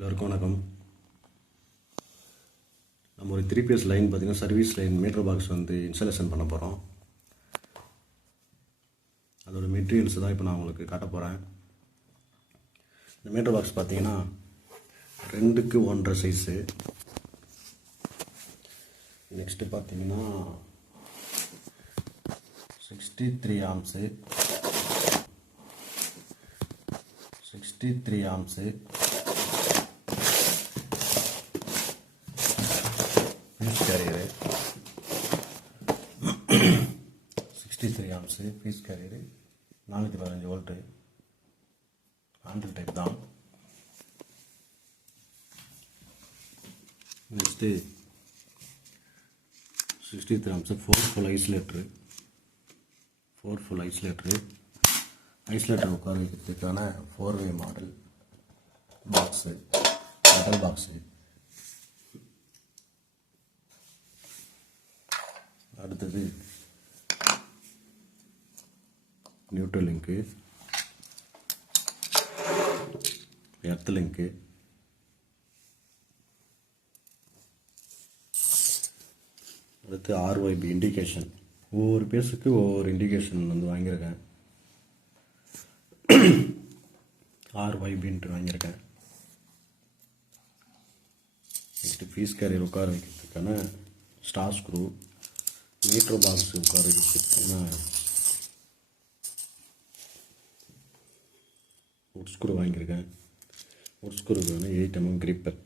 எல்லோருக்கும் வணக்கம். நம்ம ஒரு 3PS லைன் பார்த்திங்கன்னா சர்வீஸ் லைன் மீட்டர் பாக்ஸ் வந்து இன்ஸ்டாலேஷன் பண்ண போகிறோம். அதோட மெட்டீரியல்ஸ் தான் இப்போ நான் உங்களுக்கு காட்ட போகிறேன். இந்த மீட்டர் பாக்ஸ் பார்த்திங்கன்னா 2க்கு 1.5 சைஸு. நெக்ஸ்ட்டு பார்த்திங்கன்னா 63 amps 63 amps piece carrier 63 amps piece carrier 415 volt handle type தான். Next 63 amps 4 full isolator isolator உட்கார வைக்கிறதுக்கான 4-வே மாடல் பாக்ஸு மெட்டல் பாக்ஸு. அடுத்தது நியூட்ரல் லிங்க்கு, எர்த் லிங்க்கு, அடுத்து RYB இண்டிகேஷன். ஒவ்வொரு பேஸுக்கு ஒவ்வொரு இண்டிகேஷன் வந்து வாங்கியிருக்கேன். RYBன்ட்டு வாங்கியிருக்கேன். நெக்ஸ்ட்டு பீஸ் கேரியர் உட்கார வைக்கிறதுக்கான ஸ்டார் ஸ்க்ரூ, மீட்டர் பாக்ஸ் உட்கார வைக்கிறதுக்கான உட் ஸ்க்ரூ வாங்கியிருக்கேன். உட் ஸ்க்ரூக்கான 8mm கிரிப்பர்.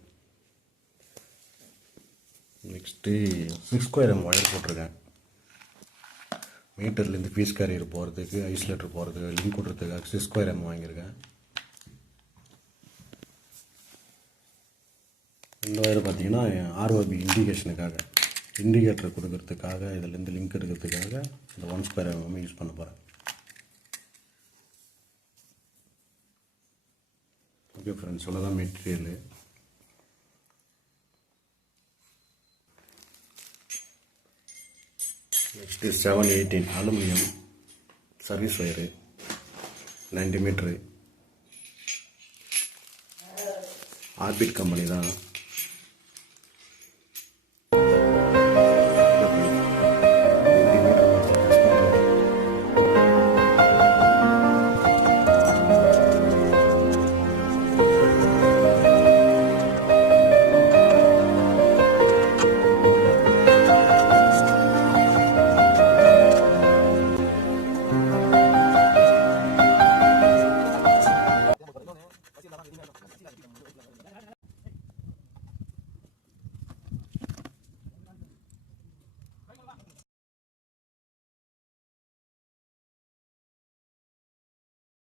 நெக்ஸ்ட்டு 6 ஒயர் போட்டிருக்கேன். மீட்டர்லேருந்து பீஸ் கேரியர் போகிறதுக்கு, ஐசோலேட்டர் போகிறதுக்கு, லிங்க் விட்றதுக்காக 6 வாங்கியிருக்கேன். இந்த ஒயர் பார்த்தீங்கன்னா RYB இண்டிகேஷனுக்காக, இண்டிகேட்டர் கொடுக்கறதுக்காக, இதிலேருந்து லிங்க் எடுக்கிறதுக்காக இந்த 1 யூஸ் பண்ண போகிறேன். ஓகே ஃப்ரெண்ட்ஸ், இவ்வளோதான் material. Next 718 aluminium service wire 90 metre. Orbit company தான்.